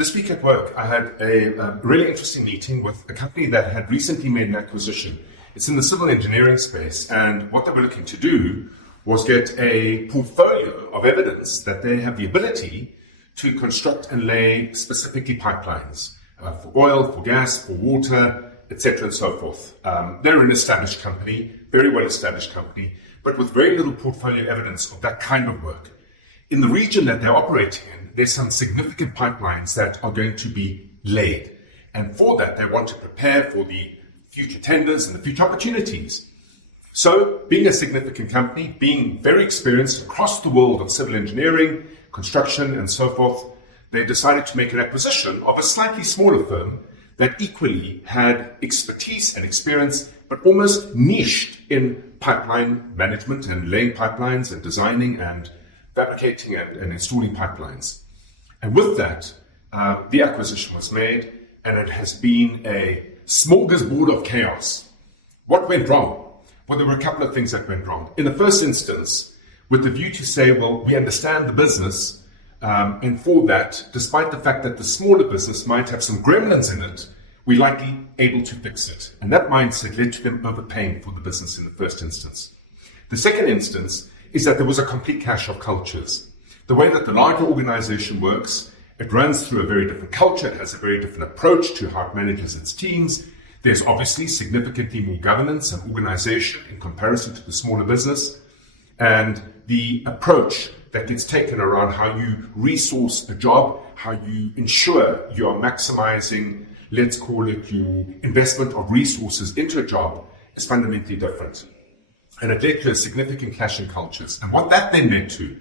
This week at work, I had a really interesting meeting with a company that had recently made an acquisition. It's in the civil engineering space, and what they were looking to do was get a portfolio of evidence that they have the ability to construct and lay specifically pipelines for oil, for gas, for water, etc. and so forth. They're an established company, very well established company, but with very little portfolio evidence of that kind of work. In the region that they're operating in, there's some significant pipelines that are going to be laid. And for that, they want to prepare for the future tenders and the future opportunities. So, being a significant company, being very experienced across the world of civil engineering, construction, and so forth, they decided to make an acquisition of a slightly smaller firm that equally had expertise and experience, but almost niched in pipeline management and laying pipelines and designing and fabricating and installing pipelines. And with that, the acquisition was made, and it has been a smorgasbord of chaos. What went wrong? Well, there were a couple of things that went wrong. In the first instance, with the view to say, well, we understand the business, and for that, despite the fact that the smaller business might have some gremlins in it, we're likely able to fix it. And that mindset led to them overpaying for the business in the first instance. The second instance is that there was a complete clash of cultures. The way that the larger organization works, it runs through a very different culture, it has a very different approach to how it manages its teams. There's obviously significantly more governance and organization in comparison to the smaller business. And the approach that gets taken around how you resource a job, how you ensure you are maximizing, let's call it, your investment of resources into a job is fundamentally different. And it led to a significant clash in cultures. And what that then led to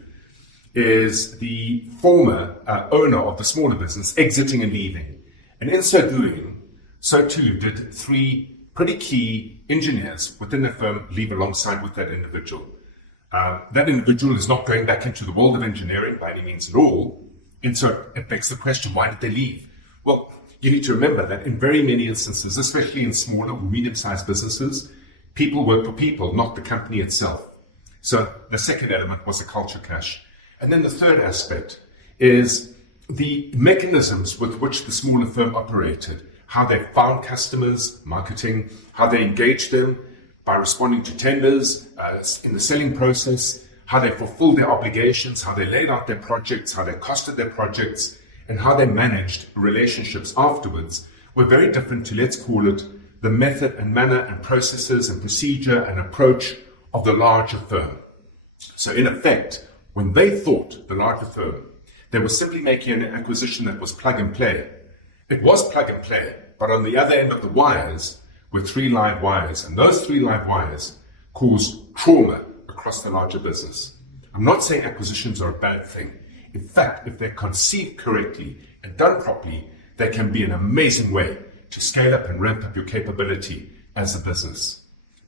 is the former owner of the smaller business exiting and leaving. And in so doing, so too did three pretty key engineers within the firm leave alongside with that individual. That individual is not going back into the world of engineering by any means at all. And so it begs the question, why did they leave? Well, you need to remember that in very many instances, especially in smaller or medium-sized businesses, people work for people, not the company itself. So the second element was a culture clash. And then the third aspect is the mechanisms with which the smaller firm operated, how they found customers, marketing, how they engaged them by responding to tenders in the selling process, how they fulfilled their obligations, how they laid out their projects, how they costed their projects, and how they managed relationships afterwards were very different to, let's call it, the method and manner and processes and procedure and approach of the larger firm. So in effect, when they thought, the larger firm, they were simply making an acquisition that was plug and play. It was plug and play, but on the other end of the wires were three live wires, and those three live wires caused trauma across the larger business. I'm not saying acquisitions are a bad thing. In fact, if they're conceived correctly and done properly, they can be an amazing way to scale up and ramp up your capability as a business.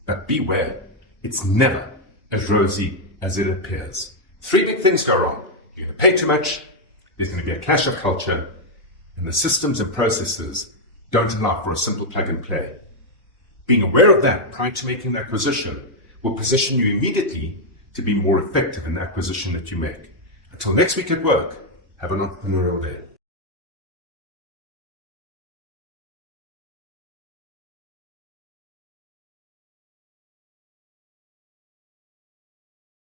But beware, it's never as rosy as it appears. Three big things go wrong. You're going to pay too much, there's going to be a clash of culture, and the systems and processes don't allow for a simple plug and play. Being aware of that prior to making the acquisition will position you immediately to be more effective in the acquisition that you make. Until next week at work, have an entrepreneurial day.